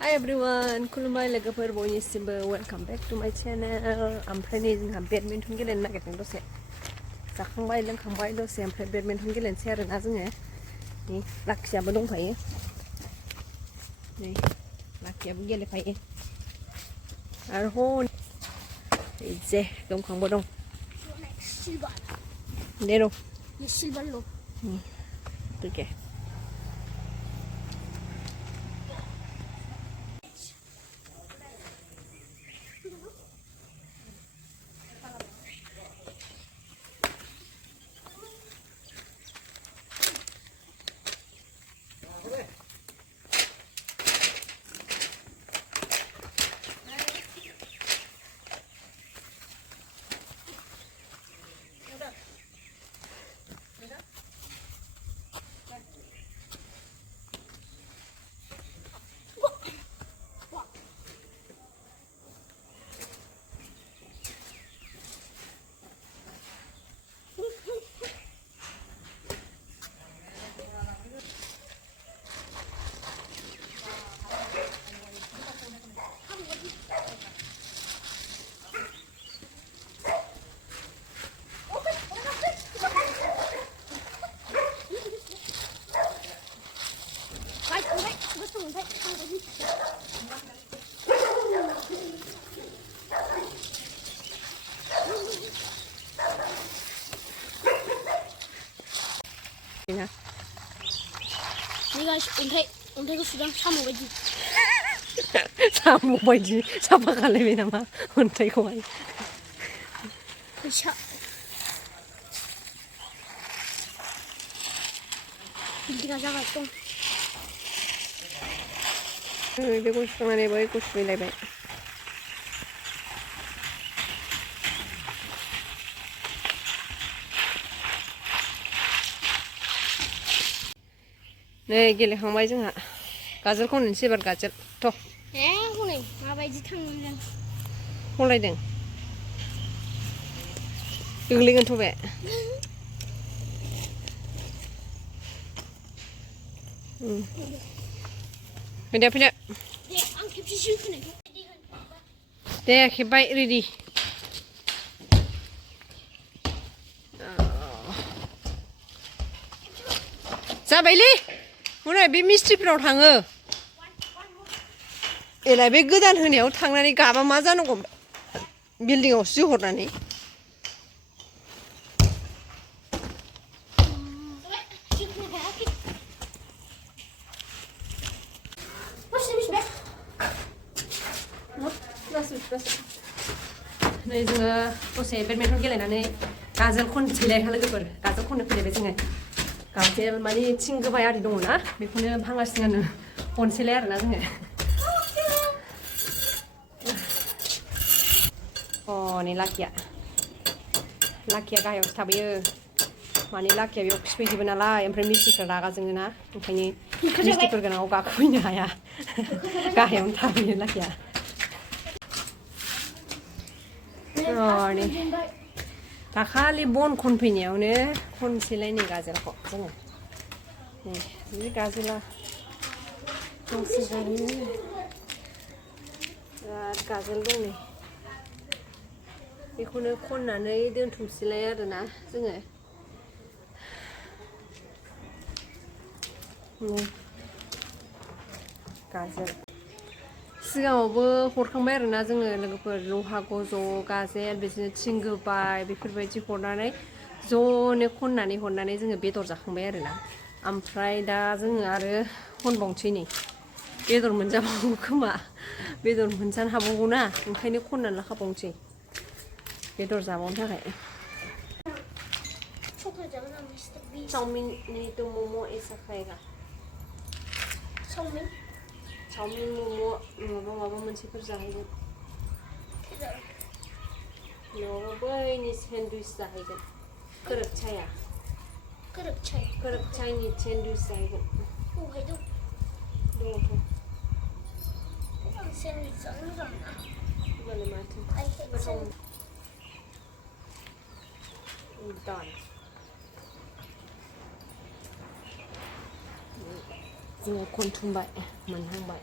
Hi everyone, खुलुमबाय लोगोफोर बयनिसिमबो welcome back to माय चैनल। ओमफ्राय नै जोंहा बेडमिन्टन गेलेनो नागिरदों दसे जाखांबाय लोंखांबाय दसे ओमफ्राय बेडमिन्टन गेलेनोसै आरोना जोङो। नै लाखियाबो दंफायो, नै लाखियाबो गेलेफायो आरो हन जे दंखांबो दं दे दं ठीक है। 네가 은퇴가 수장 사먹어야지. 사먹어야지. 잡아갈래 나마 은퇴고 와이. 그샤. 네가 자가 또. बेखौ सुखांनानै बैखौ सुहैलायबाय। नै गेलेखांबाय जोंहा गाजोलखौ होननोसै एबार गाजोल थ' हनै माबायदि थांदों हलायदों गोग्लैगोनथ' बे फैदो फैदो दे आं खेबसेसो खोनायखौ दे खेबबाय रेडि जाबायलै हनै बे मिस्ट्रिफोराव थाङो एलाय बे गोदान होनायाव थांनानै गाबा मा जानांगौ बिल्डिंआवसो जोहरनानै नै जोङो दसे बेडमिन्टन गेलेनानै गाजोल खनसैलाय लोगोफोर गाजोल खननो फैलायबाय जोङो गाजोल माने थिं गोबाय आरि दङ ना बेखौनो भाङासिङानो खनसैलाय आरोना जोङो नै लाखिया गाहायावसो थाबोयो माने लाखिया बेयाव खिफैजोबो नालाय ओमफ्राय मिस्ट्रिफ्रा रागा जोङोना ओंखायनो मिस्ट्रिफोर गोनाङाव गाखोफैनो हाया गाहायावनो थाबोयो लाखिया दाखालि बन खनफैनायावनो खनसैलाय नै गाजोलखौ जोङो बे गाजोला दंसोगारो बिराद गाजोल दं नै बेखौनो खननानै दोनथुमसैलाय आरोना जोङो गाजोल सिगाङावबो हरखांबाय आरोना जोङो लोगोफोर लहा गज' गाजोल बिदिनो थिं गोबाय बेफोरबायदि हरनानै ज'नो खननानै हरनानै जोङो बेदर जाखांबाय आरोना ओमफ्राय दा जोङो आरो खनबावनोसै नै बेदर मोनजाबावगौ खोमा बेदर मोनजानो हाबावगौना ओंखायनो खननानै लाखाबावनोसै बेदर जाबावनो थाखाय चाउमिन नहीं तो मोमो ऐसा खाएगा चाउमिन मोमो माबा मोनसेफोर जाहैगोन नङाबा बैनि सेन्डविच जाहैगोन खोरोबचायनि सेन्डविच जाहैगोन दङथ' होनबालाय माथो गोथाव done जोङो खनथुमबाय मोनहांबाय